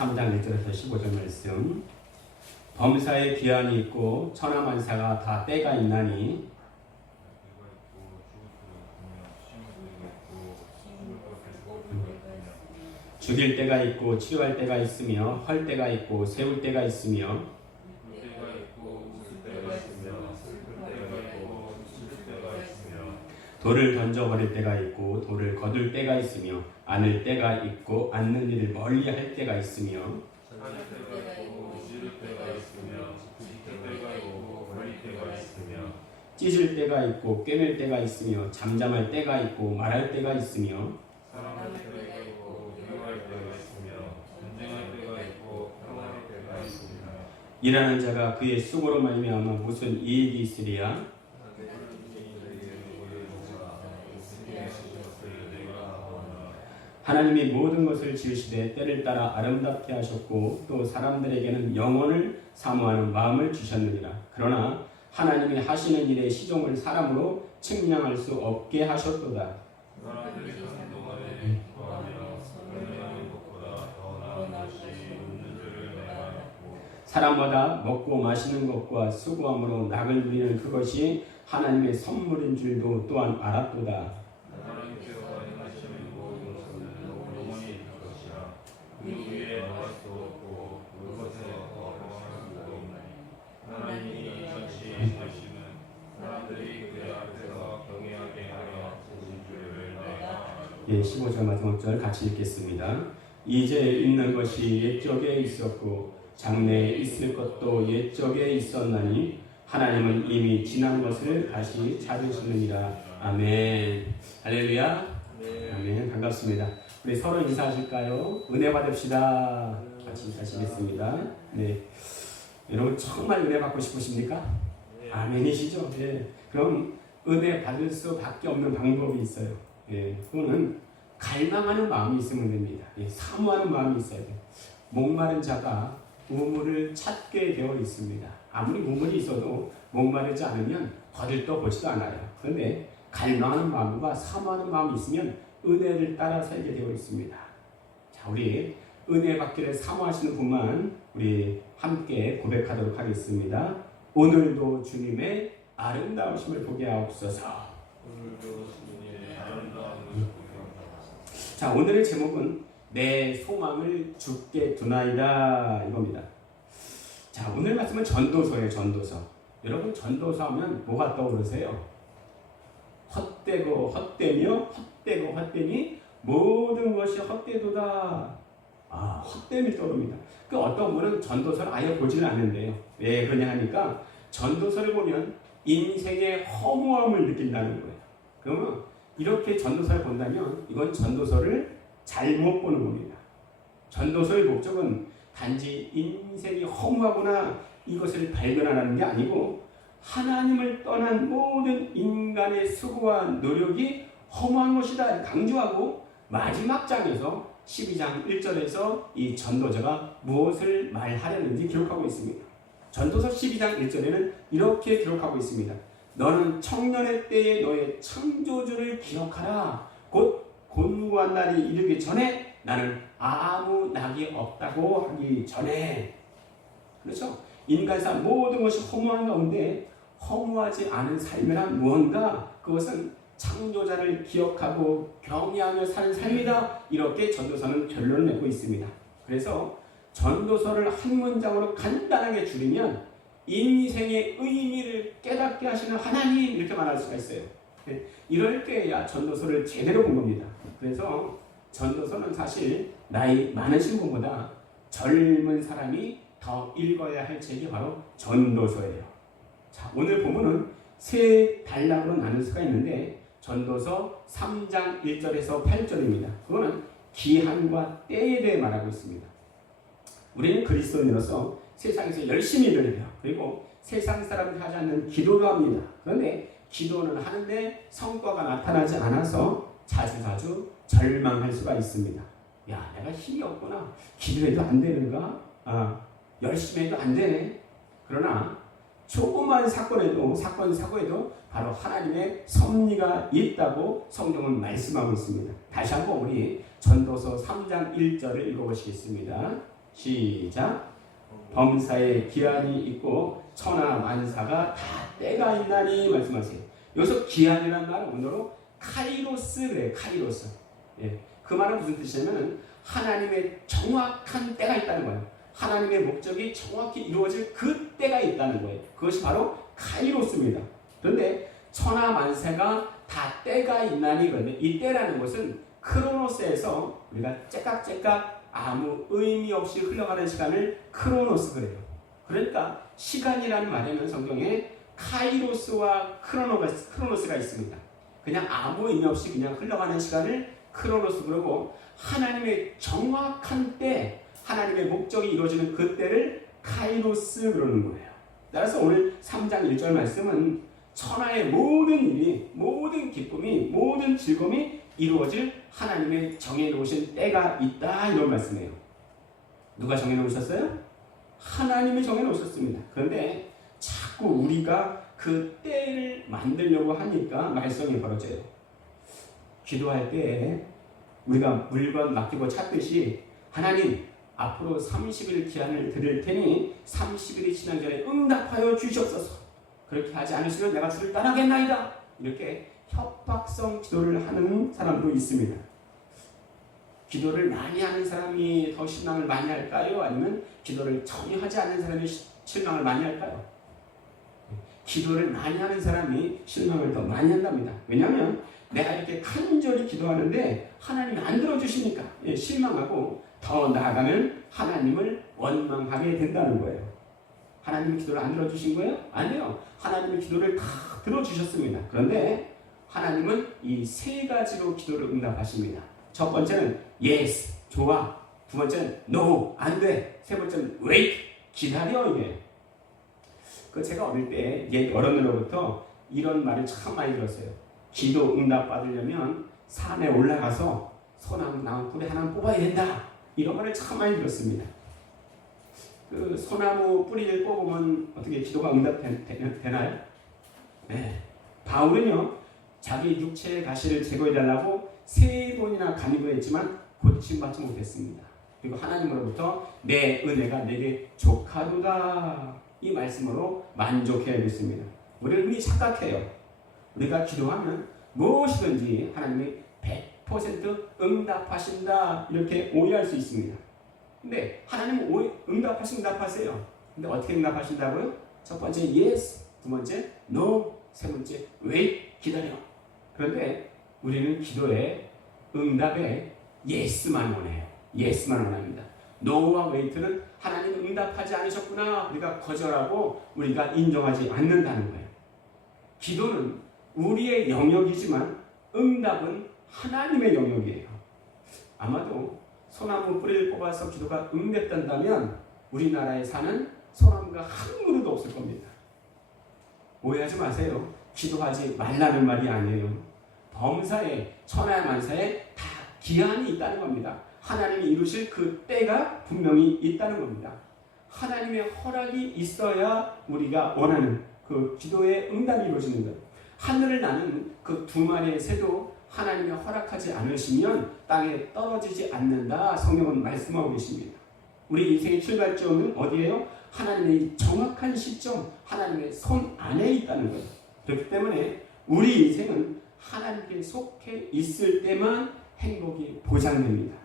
3장 1절에서 15절 말씀. 범사에 귀환이 있고 천하만사가 다 때가 있나니? 죽일 때가 있고 치료할 때가 있으며 헐 때가 있고 세울 때가 있으며 돌을 던져버릴 때가 있고 돌을 거둘 때가 있으며 안을 때가 있고 앉는 일을 멀리 할 때가 있으며 찢을 때가 있고 꿰맬 때가 있으며 잠잠할 때가 있고 말할 때가 있으며 일하는 자가 그의 수고로 말미암아 무슨 이익이 있으리야 하나님이 모든 것을 지으시되 때를 따라 아름답게 하셨고 또 사람들에게는 영혼을 사모하는 마음을 주셨느니라. 그러나 하나님이 하시는 일의 시종을 사람으로 측량할 수 없게 하셨도다. 사람마다 먹고 마시는 것과 수고함으로 낙을 누리는 그것이 하나님의 선물인 줄도 또한 알았도다. 예, 15절 마지막 절 같이 읽겠습니다. 이제 있는 것이 옛적에 있었고 장래에 있을 것도 옛적에 있었나니 하나님은 이미 지난 것을 다시 찾으시느니라. 아멘. 할렐루야. 아멘. 반갑습니다. 우리 서로 인사하실까요? 은혜 받읍시다. 같이 인사하시겠습니다. 네. 여러분 정말 은혜 받고 싶으십니까? 아멘이시죠? 예. 그럼 은혜 받을 수밖에 없는 방법이 있어요. 예. 그거는 갈망하는 마음이 있으면 됩니다. 예. 사모하는 마음이 있어야 돼요. 목마른 자가 우물을 찾게 되어 있습니다. 아무리 우물이 있어도 목마르지 않으면 거들떠 보지도 않아요. 그런데 갈망하는 마음과 사모하는 마음이 있으면 은혜를 따라 살게 되어 있습니다. 자, 우리 은혜 받기를 사모하시는 분만 우리 함께 고백하도록 하겠습니다. 오늘도 주님의 아름다우심을 보게 하옵소서. 자, 오늘의 제목은 내 소망을 죽게 두나이다 이겁니다. 자, 오늘 말씀은 전도서예요, 전도서. 여러분 전도서 하면 뭐가 떠오르세요? 헛되고 헛되며 헛되고 헛되니 모든 것이 헛되도다. 아, 헛됨이 떠오릅니다. 그 어떤 분은 전도서를 아예 보지는 않는데요. 왜 그러냐 하니까 전도서를 보면 인생의 허무함을 느낀다는 거예요. 그러면 이렇게 전도서를 본다면 이건 전도서를 잘못 보는 겁니다. 전도서의 목적은 단지 인생이 허무하구나 이것을 발견하는 게 아니고 하나님을 떠난 모든 인간의 수고와 노력이 허무한 것이다 강조하고 마지막 장에서 12장 1절에서 이 전도자가 무엇을 말하려는지 기록하고 있습니다. 전도서 12장 1절에는 이렇게 기록하고 있습니다. 너는 청년의 때에 너의 창조주를 기억하라. 곧 곤고한 날이 이르기 전에 나는 아무 낙이 없다고 하기 전에 그렇죠? 인간사 모든 것이 허무한 가운데 허무하지 않은 삶이란 무언가 그것은 창조자를 기억하고 경외하며 사는 삶이다 이렇게 전도서는 결론을 내고 있습니다. 그래서 전도서를 한 문장으로 간단하게 줄이면 인생의 의미를 깨닫게 하시는 하나님 이렇게 말할 수가 있어요. 네, 이럴 때야 전도서를 제대로 본 겁니다. 그래서 전도서는 사실 나이 많으신 분보다 젊은 사람이 더 읽어야 할 책이 바로 전도서예요. 자, 오늘 보면은 세 단락으로 나눌 수가 있는데 전도서 3장 1절에서 8절입니다. 그거는 기한과 때에 대해 말하고 있습니다. 우리는 그리스도인으로서 세상에서 열심히 일을 해요. 그리고 세상 사람들이 하지 않는 기도도 합니다. 그런데 기도는 하는데 성과가 나타나지 않아서 자주자주 절망할 수가 있습니다. 야, 내가 힘이 없구나. 기도해도 안 되는가? 아, 열심히 해도 안 되네. 그러나 조그만 사건에도 사건 사고에도 바로 하나님의 섭리가 있다고 성경은 말씀하고 있습니다. 다시 한번 우리 전도서 3장 1절을 읽어보시겠습니다. 시작. 범사에 기한이 있고 천하 만사가 다 때가 있나니 말씀하세요. 여기서 기한이라는 말은 오늘로 카이로스 그래 카이로스. 예, 그 말은 무슨 뜻이냐면 하나님의 정확한 때가 있다는 거예요. 하나님의 목적이 정확히 이루어질 그 때가 있다는 거예요. 그것이 바로 카이로스입니다. 그런데 천하 만사가 다 때가 있나니 그런데 이 때라는 것은 크로노스에서 우리가 째깍째깍 아무 의미 없이 흘러가는 시간을 크로노스 그래요. 그러니까 시간이라는 말에는 성경에 카이로스와 크로노가, 크로노스가 있습니다. 그냥 아무 의미 없이 그냥 흘러가는 시간을 크로노스 그러고 하나님의 정확한 때, 하나님의 목적이 이루어지는 그 때를 카이로스 그러는 거예요. 따라서 오늘 3장 1절 말씀은 천하의 모든 일이, 모든 기쁨이, 모든 즐거움이 이루어질 하나님의 정해놓으신 때가 있다 이런 말씀이에요. 누가 정해놓으셨어요? 하나님이 정해놓으셨습니다. 그런데 자꾸 우리가 그 때를 만들려고 하니까 말썽이 벌어져요. 기도할 때 우리가 물건 맡기고 찾듯이 하나님 앞으로 30일 기한을 드릴 테니 30일이 지난 전에 응답하여 주시옵소서. 그렇게 하지 않으시면 내가 주를 떠나겠나이다. 이렇게 협박성 기도를 하는 사람도 있습니다. 기도를 많이 하는 사람이 더 신앙을 많이 할까요? 아니면 기도를 전혀 하지 않는 사람이 시- 실망을 많이 할까요? 기도를 많이 하는 사람이 실망을 더 많이 한답니다. 왜냐하면 내가 이렇게 간절히 기도하는데 하나님이 안 들어주시니까 예, 실망하고 더 나아가면 하나님을 원망하게 된다는 거예요. 하나님이 기도를 안 들어주신 거예요? 아니요. 하나님이 기도를 다 들어주셨습니다. 그런데 하나님은 이 세 가지로 기도를 응답하십니다. 첫 번째는 yes, 좋아. 두 번째는 no, 안 돼. 세 번째는 wait, 기다려 이게. 그 제가 어릴 때 옛 어른으로부터 이런 말을 참 많이 들었어요. 기도 응답 받으려면 산에 올라가서 소나무 나무 뿌리 하나 뽑아야 된다. 이런 말을 참 많이 들었습니다. 그 소나무 뿌리를 뽑으면 어떻게 기도가 응답되나요? 네. 바울은요 자기 육체의 가시를 제거해달라고 세 번이나 간구를 했지만 고침받지 못했습니다. 그리고 하나님으로부터 내 은혜가 내게 족하도다 이 말씀으로 만족해야겠습니다. 우리는 흔히 착각해요. 우리가 기도하면 무엇이든지 하나님이 100% 응답하신다 이렇게 오해할 수 있습니다. 근데 하나님은 오해, 응답하시면 응답하세요. 근데 어떻게 응답하신다고요? 첫 번째 yes, 두 번째 no, 세 번째 wait, 기다려. 그런데 우리는 기도에 응답에 yes만 원해요. yes만 원합니다. no와 wait는 하나님 응답하지 않으셨구나. 우리가 거절하고 우리가 인정하지 않는다는 거예요. 기도는 우리의 영역이지만 응답은 하나님의 영역이에요. 아마도 소나무 뿌리를 뽑아서 기도가 응답된다면 우리나라에 사는 소나무가 한 그루도 없을 겁니다. 오해하지 마세요. 기도하지 말라는 말이 아니에요. 범사에 천하 만사에 다 기한이 있다는 겁니다. 하나님이 이루실 그 때가 분명히 있다는 겁니다. 하나님의 허락이 있어야 우리가 원하는 그 기도의 응답이 이루어지는 것. 하늘을 나는 그 두 마리의 새도 하나님이 허락하지 않으시면 땅에 떨어지지 않는다. 성경은 말씀하고 계십니다. 우리 인생의 출발점은 어디예요? 하나님의 정확한 시점, 하나님의 손 안에 있다는 거예요. 그렇기 때문에 우리 인생은 하나님께 속해 있을 때만 행복이 보장됩니다.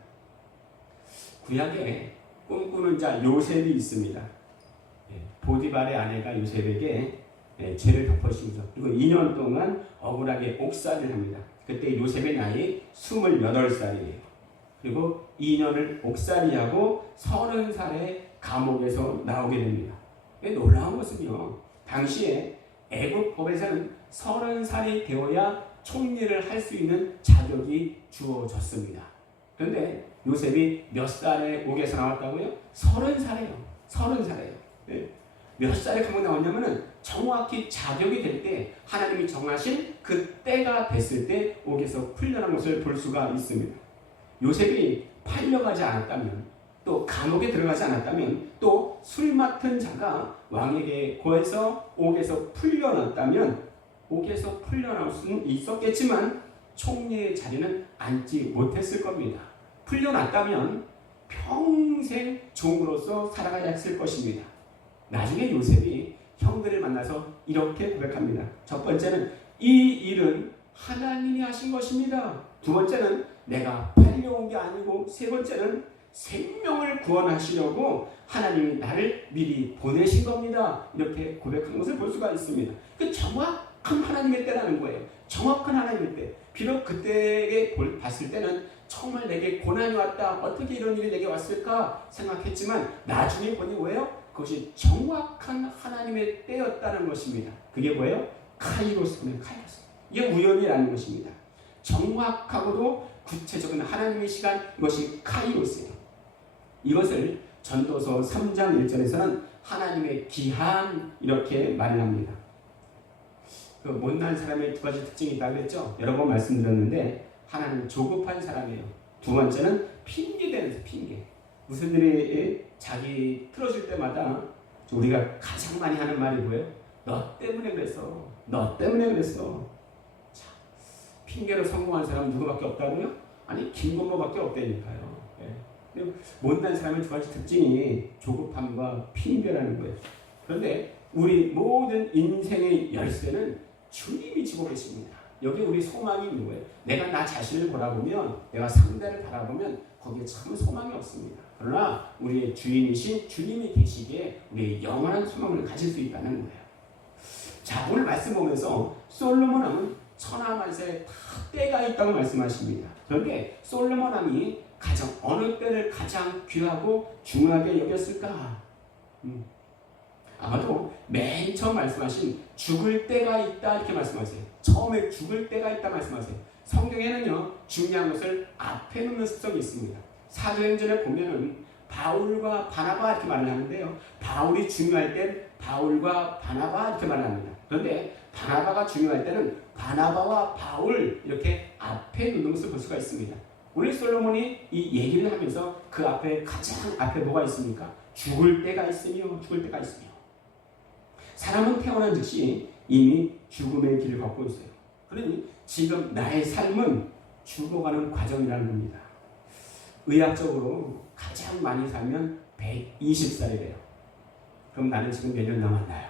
구약에 꿈꾸는 자 요셉이 있습니다. 예, 보디발의 아내가 요셉에게 예, 죄를 덮어씌우죠. 그리고 2년 동안 억울하게 옥살이를 합니다. 그때 요셉의 나이 28살이에요. 그리고 2년을 옥살이하고 30살에 감옥에서 나오게 됩니다. 놀라운 것은요. 당시에 애국법에서는 30살이 되어야 총리를 할 수 있는 자격이 주어졌습니다. 그런데 요셉이 몇 살에 옥에서 나왔다고요? 30살이에요. 30살이에요. 네. 몇 살에 감옥 나왔냐면은 정확히 자격이 될 때 하나님이 정하신 그 때가 됐을 때 옥에서 풀려난 것을 볼 수가 있습니다. 요셉이 팔려가지 않았다면 또 감옥에 들어가지 않았다면 또 술 맡은 자가 왕에게 고해서 옥에서 풀려났다면 옥에서 풀려날 수는 있었겠지만 총리의 자리는 앉지 못했을 겁니다. 풀려났다면 평생 종으로서 살아가야 했을 것입니다. 나중에 요셉이 형들을 만나서 이렇게 고백합니다. 첫 번째는 이 일은 하나님이 하신 것입니다. 두 번째는 내가 팔려온 게 아니고 세 번째는 생명을 구원하시려고 하나님이 나를 미리 보내신 겁니다. 이렇게 고백한 것을 볼 수가 있습니다. 그 정확한 하나님의 때라는 거예요. 정확한 하나님의 때. 비록 그때에 볼- 봤을 때는 정말 내게 고난이 왔다. 어떻게 이런 일이 내게 왔을까 생각했지만 나중에 보니 뭐예요? 그것이 정확한 하나님의 때였다는 것입니다. 그게 뭐예요? 카이로스군요. 카이로스. 이게 우연이라는 것입니다. 정확하고도 구체적인 하나님의 시간 이것이 카이로스예요. 이것을 전도서 3장 1절에서는 하나님의 기한 이렇게 말을 합니다. 그 못난 사람의 두 가지 특징이 있다고 했죠. 여러 번 말씀드렸는데 하나는 조급한 사람이에요. 두 번째는 핑계 대는 핑계. 무슨 일이 자기 틀어줄 때마다 우리가 가장 많이 하는 말이 뭐예요? 너 때문에 그랬어. 너 때문에 그랬어. 자, 핑계로 성공한 사람 누구밖에 없다고요? 아니 김건모밖에 없다니까요. 예. 못난 사람의 두 가지 특징이 조급함과 핑계라는 거예요. 그런데 우리 모든 인생의 열쇠는 주님이 지고 계십니다. 여기 우리 소망이 있는 거예요. 내가 나 자신을 바라보면, 내가 상대를 바라보면 거기에 참 소망이 없습니다. 그러나 우리의 주인이신 주님이 계시기에 우리의 영원한 소망을 가질 수 있다는 거예요. 자, 오늘 말씀 보면서 솔로몬 왕은 천하 만세에 다 때가 있다고 말씀하십니다. 그런데 솔로몬 왕이 가장 어느 때를 가장 귀하고 중요하게 여겼을까? 음. 아마도 맨 처음 말씀하신 죽을 때가 있다 이렇게 말씀하세요. 처음에 죽을 때가 있다 말씀하세요. 성경에는요 중요한 것을 앞에 놓는 습성이 있습니다. 사도행전에 보면은 바울과 바나바 이렇게 말을 하는데요. 바울이 중요할 땐 바울과 바나바 이렇게 말을 합니다. 그런데 바나바가 중요할 때는 바나바와 바울 이렇게 앞에 놓는 것을 볼 수가 있습니다. 우리 솔로몬이 이 얘기를 하면서 그 앞에 가장 앞에 뭐가 있습니까? 죽을 때가 있으며 죽을 때가 있으며 사람은 태어난 즉시 이미 죽음의 길을 걷고 있어요. 그러니 지금 나의 삶은 죽어가는 과정이라는 겁니다. 의학적으로 가장 많이 살면 120살이래요. 그럼 나는 지금 몇 년 남았나요?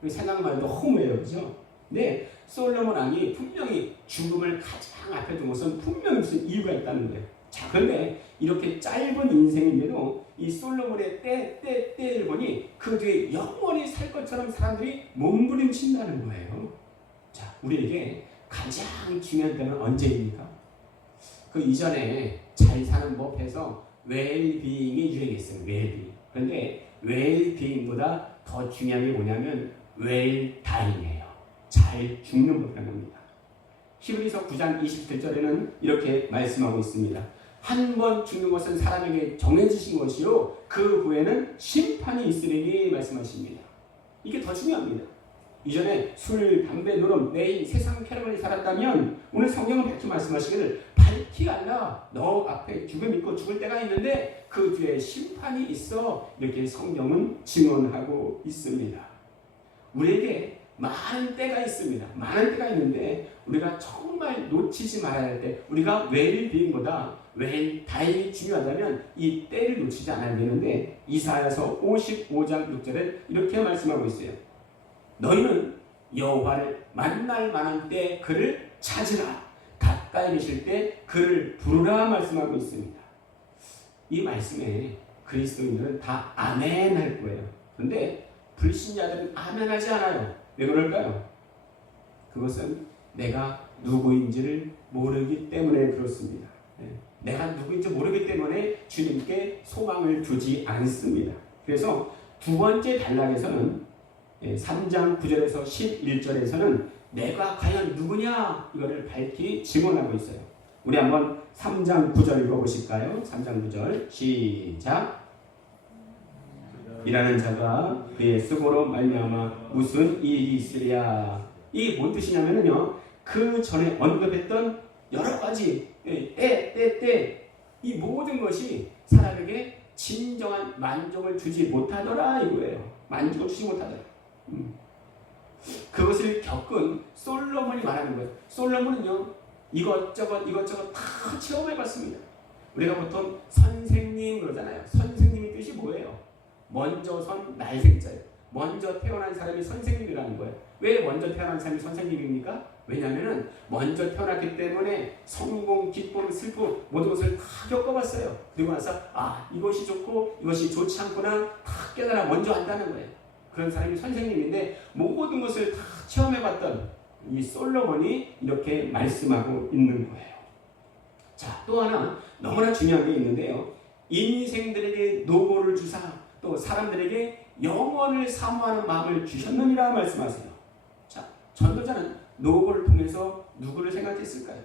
그 생각만 해도 허무해요. 그죠? 근데 솔로몬 왕이 분명히 죽음을 가장 앞에 둔 것은 분명히 무슨 이유가 있다는 거예요. 자, 그런데 이렇게 짧은 인생인데도 이 솔로몬의 때, 때, 때를 보니 그 뒤에 영원히 살 것처럼 사람들이 몸부림친다는 거예요. 자, 우리에게 가장 중요한 때는 언제입니까? 그 이전에 잘 사는 법에서 웰비잉이 유행했어요. 웰비잉. 그런데 웰비잉보다 더 중요한 게 뭐냐면 웰다잉이에요. 잘 죽는 법이라는 겁니다. 히브리서 9장 27절에는 이렇게 말씀하고 있습니다. 한 번 죽는 것은 사람에게 정해지신 것이요 그 후에는 심판이 있으리니 말씀하십니다. 이게 더 중요합니다. 이전에 술, 담배, 누름, 내일 세상 쾌락을 살았다면 오늘 성경은 밝히 말씀하시기를 밝히 알라 너 앞에 죽음 있고 죽을 때가 있는데 그 뒤에 심판이 있어 이렇게 성경은 증언하고 있습니다. 우리에게 많은 때가 있습니다. 많은 때가 있는데 우리가 정말 놓치지 말아야 할 때 우리가 웰비잉보다 웰다잉이 중요하다면 이 때를 놓치지 않아야 되는데 이사야서 55장 6절에 이렇게 말씀하고 있어요. 너희는 여호와를 만날 만한 때 그를 찾으라 가까이 계실 때 그를 부르라 말씀하고 있습니다. 이 말씀에 그리스도인들은 다 아멘 할 거예요. 그런데 불신자들은 아멘 하지 않아요. 왜 그럴까요? 그것은 내가 누구인지를 모르기 때문에 그렇습니다. 네. 내가 누구인지 모르기 때문에 주님께 소망을 두지 않습니다. 그래서 두 번째 단락에서는 3장 9절에서 11절에서는 내가 과연 누구냐 이거를 밝히 증언하고 있어요. 우리 한번 3장 9절 읽어보실까요? 3장 9절 시작. 일하는 자가 그의 수고로 말미암아 무슨 일이 있으랴. 이게 뭔 뜻이냐면요. 그 전에 언급했던 여러 가지 때, 때, 때, 이 모든 것이 사람에게 진정한 만족을 주지 못하더라 이거예요. 만족을 주지 못하더라. 음. 그것을 겪은 솔로몬이 말하는 거예요. 솔로몬은요 이것저것 이것저것 다 체험해 봤습니다. 우리가 보통 선생님 그러잖아요. 선생님의 뜻이 뭐예요? 먼저 선 날생자예요. 먼저 태어난 사람이 선생님이라는 거예요. 왜 먼저 태어난 사람이 선생님입니까? 왜냐하면 먼저 태어났기 때문에 성공, 기쁨, 슬픔 모든 것을 다 겪어봤어요. 그리고 나서 아 이것이 좋고 이것이 좋지 않구나 다 깨달아 먼저 안다는 거예요. 그런 사람이 선생님인데 모든 것을 다 체험해봤던 이 솔로몬이 이렇게 말씀하고 있는 거예요. 자, 또 하나 너무나 중요한 게 있는데요. 인생들에게 노고를 주사 또 사람들에게 영원을 사모하는 마음을 주셨느니라 말씀하세요. 자, 전도자는 노고를 통해서 누구를 생각했을까요?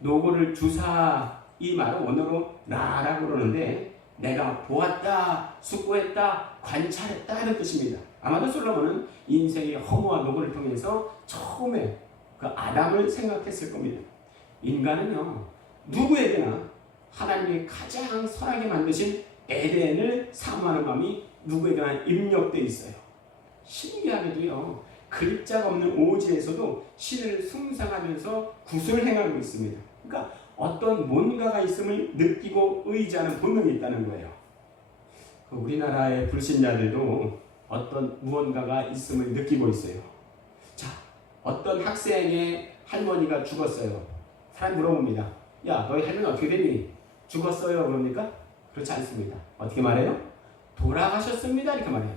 노고를 주사 이 말은 원어로 라라고 그러는데 내가 보았다, 숙고했다, 관찰했다 하는 뜻입니다. 아마도 솔로몬은 인생의 허무와 노고를 통해서 처음에 그 아담을 생각했을 겁니다. 인간은요 누구에게나 하나님이 가장 선하게 만드신 에덴을 사모하는 마음이 누구에게나 입력돼 있어요. 신기하게도요 글자가 없는 오지에서도 신을 숭상하면서 구슬을 행하고 있습니다. 그러니까 어떤 뭔가가 있음을 느끼고 의지하는 본능이 있다는 거예요. 그 우리나라의 불신자들도 어떤 무언가가 있음을 느끼고 있어요. 자, 어떤 학생의 할머니가 죽었어요. 사람 물어봅니다. 야, 너희 할머니 어떻게 됐니? 죽었어요. 그럽니까? 그렇지 않습니다. 어떻게 말해요? 돌아가셨습니다. 이렇게 말해요.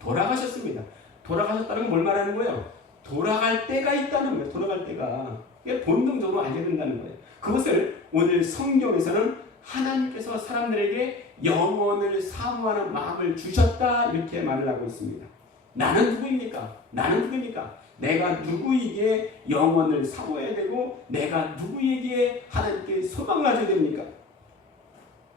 돌아가셨습니다. 돌아가셨다는 건 뭘 말하는 거예요? 돌아갈 때가 있다는 거예요. 돌아갈 때가. 본능적으로 알게 된다는 거예요. 그것을 오늘 성경에서는 하나님께서 사람들에게 영원을 사모하는 마음을 주셨다 이렇게 말을 하고 있습니다. 나는 누구입니까? 나는 누구입니까? 내가 누구에게 영원을 사모해야 되고 내가 누구에게 하나님께 소망 가져야 됩니까?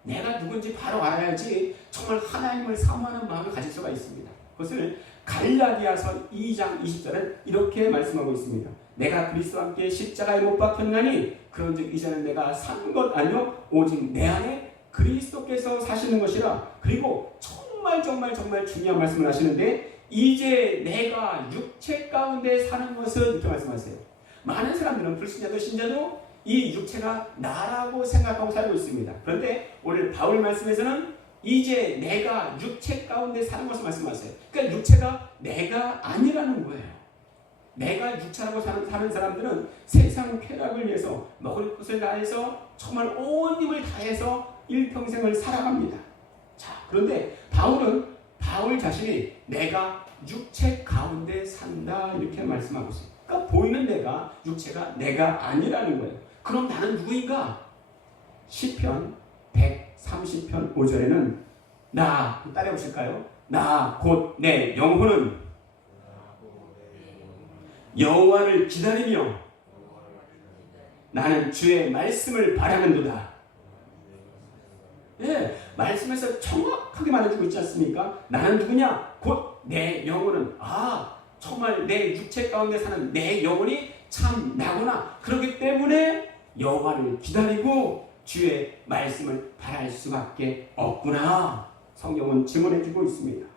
내가 누군지 바로 알아야지 정말 하나님을 사모하는 마음을 가질 수가 있습니다. 그것을 갈라디아서 2장 20절은 이렇게 말씀하고 있습니다. 내가 그리스도와 함께 십자가에 못 박혔나니 그런즉 이제는 내가 산 것 아니요 오직 내 안에 그리스도께서 사시는 것이라 그리고 정말 정말 정말 중요한 말씀을 하시는데 이제 내가 육체 가운데 사는 것은 이렇게 말씀하세요. 많은 사람들은 불신자도 신자도 이 육체가 나라고 생각하고 살고 있습니다. 그런데 오늘 바울 말씀에서는 이제 내가 육체 가운데 사는 것을 말씀하세요. 그러니까 육체가 내가 아니라는 거예요. 내가 육체라고 사는, 사는 사람들은 세상 쾌락을 위해서 먹을 것을 다해서 정말 온 힘을 다해서 일평생을 살아갑니다. 자, 그런데 바울은 바울 자신이 내가 육체 가운데 산다 이렇게 말씀하고 있어요. 그러니까 보이는 내가 육체가 내가 아니라는 거예요. 그럼 나는 누구인가? 시편 130편 5절에는 나 따라해 보실까요? 나 곧 내 영혼은 여호와를 기다리며 나는 주의 말씀을 바라는도다. 예, 말씀에서 정확하게 말해주고 있지 않습니까? 나는 누구냐? 곧 내 영혼은 아 정말 내 육체 가운데 사는 내 영혼이 참 나구나. 그렇기 때문에 여호와를 기다리고 주의 말씀을 바랄 수밖에 없구나. 성경은 증언해주고 있습니다.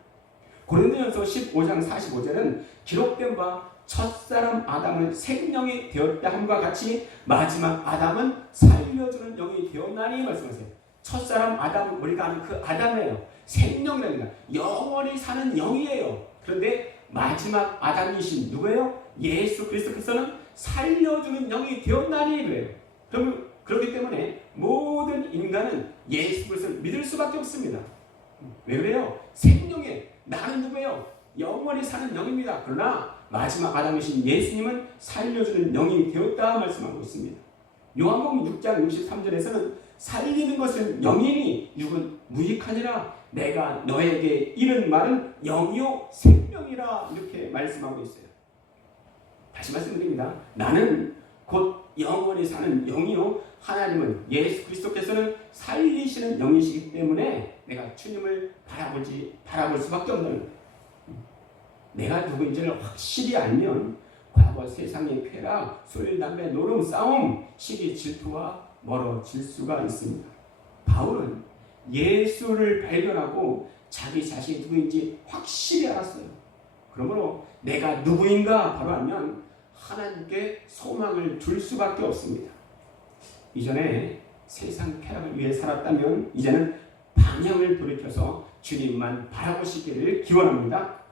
고린도전서 15장 45절은 기록된 바 첫사람 아담은 생명이 되었다 함과 같이 마지막 아담은 살려주는 영이 되었나니 말씀하세요. 첫사람 아담은 우리가 아는 그 아담이에요. 생명이랍니다. 영원히 사는 영이에요. 그런데 마지막 아담이신 누구예요? 예수 그리스도께서는 살려주는 영이 되었나니 그래요. 그럼 그렇기 때문에 모든 인간은 예수 그리스도를 믿을 수밖에 없습니다. 왜 그래요? 생명에 나는 누구예요? 영원히 사는 영입니다. 그러나 마지막 아담이신 예수님은 살려주는 영이 되었다 말씀하고 있습니다. 요한복음 6장 63절에서는 살리는 것은 영이니 육은 무익하니라 내가 너에게 이른 말은 영이요 생명이라 이렇게 말씀하고 있어요. 다시 말씀드립니다. 나는 곧 영원히 사는 영이요 하나님은 예수 그리스도께서는 살리시는 영이시기 때문에 내가 주님을 바라보지 바라볼 수밖에 없는. 내가 누구인지를 확실히 알면 과거 세상의 쾌락, 술, 담배, 노름, 싸움, 시기, 질투와 멀어질 수가 있습니다. 바울은 예수를 발견하고 자기 자신이 누구인지 확실히 알았어요. 그러므로 내가 누구인가 바로 알면 하나님께 소망을 줄 수밖에 없습니다. 이전에 세상 쾌락을 위해 살았다면 이제는 방향을 돌이켜서 주님만 바라보시기를 기원합니다.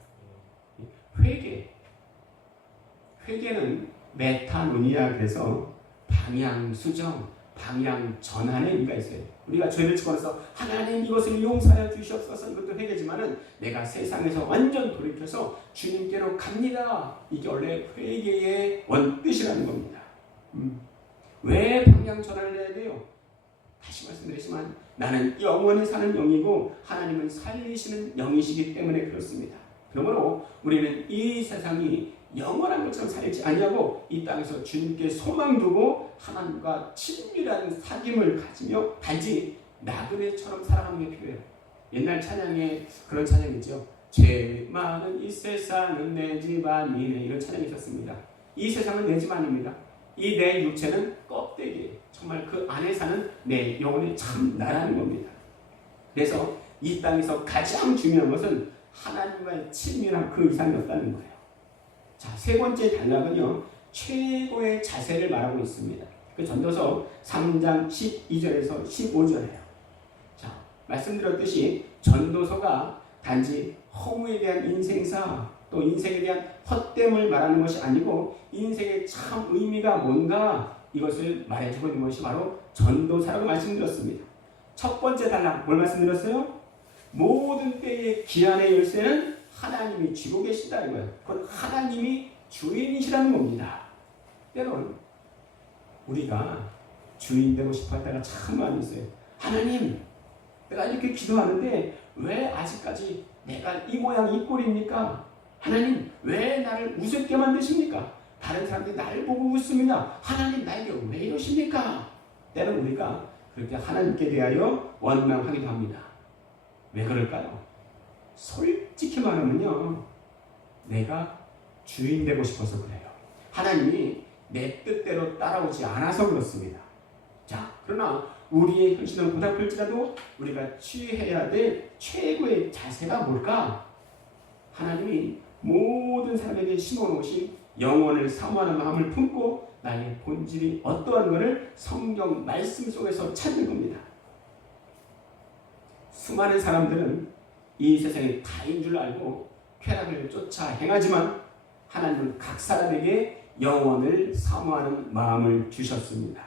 회개. 회개는 메타노니아 그래서 방향 수정, 방향 전환의 의미가 있어요. 우리가 죄를 짓고나서 하나님 이것을 용서하여 주시옵소서 이것도 회개지만은 내가 세상에서 완전 돌이켜서 주님께로 갑니다. 이게 원래 회개의 원뜻이라는 겁니다. 음. 왜 방향 전환을 해야 돼요? 다시 말씀드리지만 나는 영원히 사는 영이고 하나님은 살리시는 영이시기 때문에 그렇습니다. 그러므로 우리는 이 세상이 영원한 것처럼 살지 아니하고 이 땅에서 주님께 소망 두고 하나님과 친밀한 사귐을 가지며 단지 나그네처럼 살아가는 게 필요해요. 옛날 찬양에 그런 찬양이 있죠. 죄 많은 이 세상은 내집 아니네 이런 찬양이 있었습니다. 이 세상은 내집 아닙니다. 이 내 육체는 껍데기 정말 그 안에 사는 내 영혼이 참 나라는 겁니다. 그래서 이 땅에서 가장 중요한 것은 하나님과의 친밀한 그 이상이 없다는 거예요. 자, 세 번째 단락은요, 최고의 자세를 말하고 있습니다. 그 전도서 3장 12절에서 15절이에요. 자, 말씀드렸듯이 전도서가 단지 허무에 대한 인생사, 또 인생에 대한 헛됨을 말하는 것이 아니고 인생의 참 의미가 뭔가 이것을 말해주고 있는 것이 바로 전도사라고 말씀드렸습니다. 첫 번째 단락 뭘 말씀드렸어요? 모든 때의 기한의 열쇠는 하나님이 쥐고 계신다 이거예요. 그건 하나님이 주인이시라는 겁니다. 때론 우리가 주인 되고 싶어 할 때가 참 많이 있어요. 하나님, 내가 이렇게 기도하는데 왜 아직까지 내가 이 모양 이 꼴입니까? 하나님, 왜 나를 우습게 만드십니까? 다른 사람들이 나를 보고 웃습니다. 하나님, 나에게 왜 이러십니까? 때론 우리가 그렇게 하나님께 대하여 원망하기도 합니다. 왜 그럴까요? 솔직히 말하면요. 내가 주인 되고 싶어서 그래요. 하나님이 내 뜻대로 따라오지 않아서 그렇습니다. 자, 그러나 우리의 현실은 고달플지라도 우리가 취해야 될 최고의 자세가 뭘까? 하나님이 모든 사람에게 심어놓으신 영혼을 사모하는 마음을 품고 나의 본질이 어떠한 것을 성경 말씀 속에서 찾는 겁니다. 수많은 사람들은 이 세상이 다인 줄 알고 쾌락을 쫓아 행하지만 하나님은 각 사람에게 영혼을 사모하는 마음을 주셨습니다.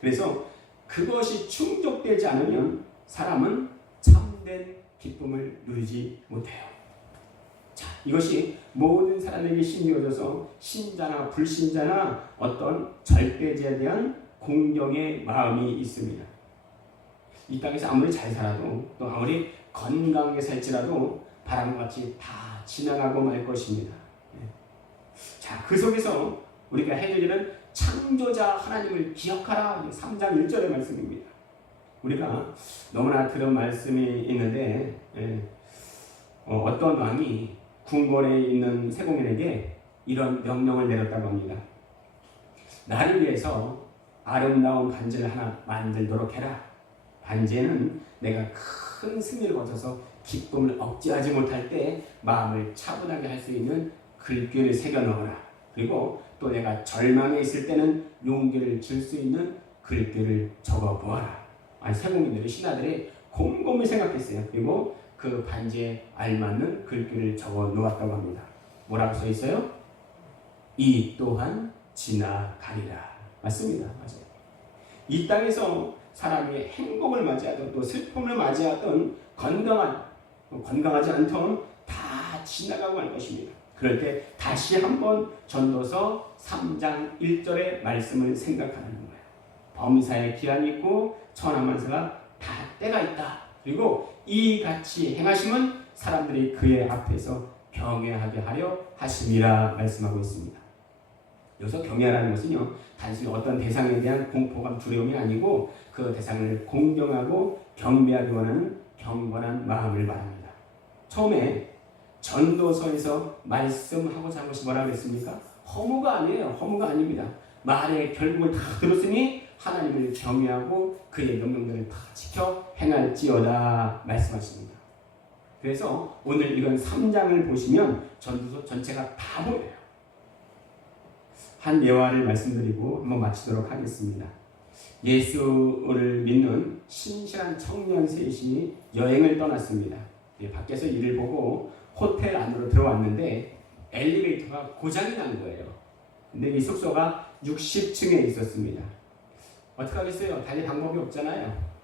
그래서 그것이 충족되지 않으면 사람은 참된 기쁨을 누리지 못해요. 자, 이것이 모든 사람에게 심겨져서 신자나 불신자나 어떤 절대자에 대한 공경의 마음이 있습니다. 이 땅에서 아무리 잘 살아도 또 아무리 건강하게 살지라도 바람같이 다 지나가고 말 것입니다. 예. 자, 그 속에서 우리가 일은 창조자 하나님을 기억하라. 3장 1절의 말씀입니다. 우리가 너무나 들은 말씀이 있는데 예. 어, 떤 왕이 궁궐에 있는 세공인에게 이런 명령을 내렸다고 합니다. 나를 위해서 아름다운 반지를 하나 만들도록 해라. 반지에는 내가 큰 승리를 거쳐서 기쁨을 억제하지 못할 때 마음을 차분하게 할 수 있는 글귀를 새겨 넣어라. 그리고 또 내가 절망에 있을 때는 용기를 줄 수 있는 글귀를 적어 보아라. 아니 세공인들이 신하들이 곰곰이 생각했어요. 그리고 그 반지에 알맞는 글귀를 적어 놓았다고 합니다. 뭐라고 써 있어요? 이 또한 지나가리라. 맞습니다. 맞아요. 이 땅에서 사람이 행복을 맞이하던 또 슬픔을 맞이하던 건강한 건강하지 않던 다 지나가고 말 것입니다. 그럴 때 다시 한번 전도서 3장 1절의 말씀을 생각하는 거예요. 범사에 기한이 있고 천하만사가 다 때가 있다. 그리고 이같이 행하심은 사람들이 그의 앞에서 경외하게 하려 하심이라 말씀하고 있습니다. 여기서 경외하라는 것은요, 단순히 어떤 대상에 대한 공포감, 두려움이 아니고 그 대상을 공경하고 경배하기 원하는 경건한 마음을 말합니다. 처음에 전도서에서 말씀하고자 한 것이 뭐라고 했습니까? 허무가 아니에요. 허무가 아닙니다. 말의 결국을 다 들었으니 하나님을 경외하고 그의 명령들을 다 지켜 행할지어다 말씀하십니다. 그래서 오늘 이런 3장을 보시면 전도서 전체가 다 보여요. 한 예화를 말씀드리고 한번 마치도록 하겠습니다. 예수를 믿는 신실한 청년 셋이 여행을 떠났습니다. 예, 밖에서 일을 보고 호텔 안으로 들어왔는데 엘리베이터가 고장이 난 거예요. 근데 이 숙소가 60층에 있었습니다. 어떡하겠어요? 달릴 방법이 없잖아요.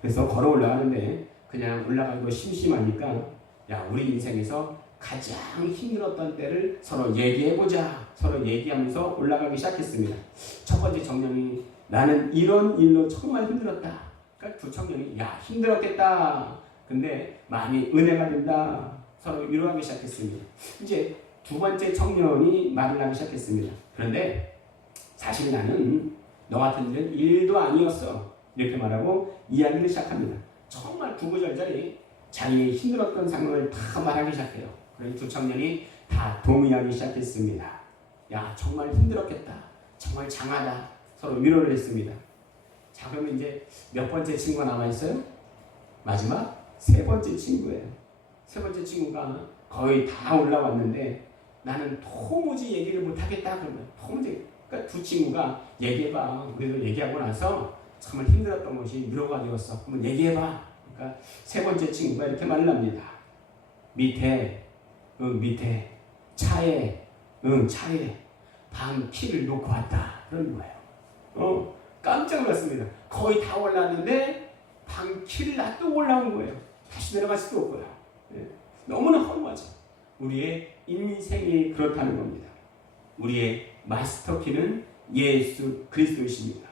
그래서 걸어 올라가는데 그냥 올라가기도 심심하니까 야 우리 인생에서 가장 힘들었던 때를 서로 얘기해보자 서로 얘기하면서 올라가기 시작했습니다. 첫 번째 청년이 나는 이런 일로 정말 힘들었다. 그러니까 두 청년이 야 힘들었겠다. 근데 많이 은혜가 된다. 서로 위로하기 시작했습니다. 이제 두 번째 청년이 말을 하기 시작했습니다. 그런데 사실 나는 너 같은 일은 일도 아니었어. 이렇게 말하고 이야기를 시작합니다. 정말 구구절절히 자기의 힘들었던 상황을 다 말하기 시작해요. 그래서 두 청년이 다 동의하기 시작했습니다. 야 정말 힘들었겠다. 정말 장하다. 서로 위로를 했습니다. 자 그러면 이제 몇 번째 친구가 남아 있어요? 마지막 세 번째 친구예요. 세 번째 친구가 거의 다 올라왔는데 나는 도무지 얘기를 못하겠다 그러면 도무지 그러니까 두 친구가 얘기해봐. 우리도 얘기하고 나서 정말 힘들었던 것이 위로가 되었어. 한번 얘기해봐. 그러니까 세 번째 친구가 이렇게 말을 합니다. 밑에, 응, 밑에, 차에, 응, 차에 방 키를 놓고 왔다. 그런 거예요. 어, 깜짝 놀랐습니다. 거의 다 올랐는데 방 키를 놔두고 올라온 거예요. 다시 내려갈 수도 없고요. 예. 너무나 허무하죠. 우리의 인생이 그렇다는 겁니다. 우리의 마스터 키는 예수 그리스도이십니다.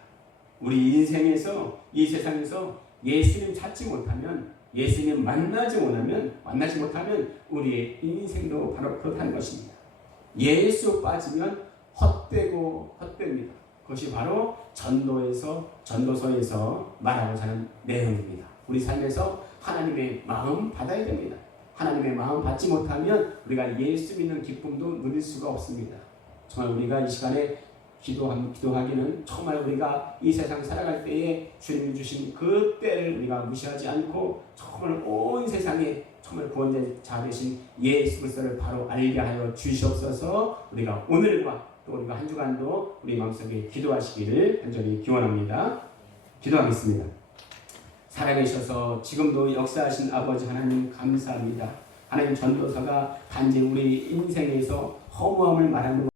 우리 인생에서 이 세상에서 예수님 찾지 못하면 예수님 만나지 못하면 만나지 못하면 우리의 인생도 바로 그렇다는 것입니다. 예수 빠지면 헛되고 헛됩니다. 그것이 바로 전도에서 전도서에서 말하고자 하는 내용입니다. 우리 삶에서 하나님의 마음 받아야 됩니다. 하나님의 마음 받지 못하면 우리가 예수 믿는 기쁨도 누릴 수가 없습니다. 정말 우리가 이 시간에 기도하, 기도하기는 정말 우리가 이 세상 살아갈 때에 주님이 주신 그 때를 우리가 무시하지 않고 정말 온 세상에 정말 구원자 되신 예수 그리스도를 바로 알게 하여 주시옵소서 우리가 오늘과 또 우리가 한 주간도 우리 마음속에 기도하시기를 간절히 기원합니다. 기도하겠습니다. 살아계셔서 지금도 역사하신 아버지 하나님 감사합니다. 하나님 전도서가 단지 우리 인생에서 허무함을 말하는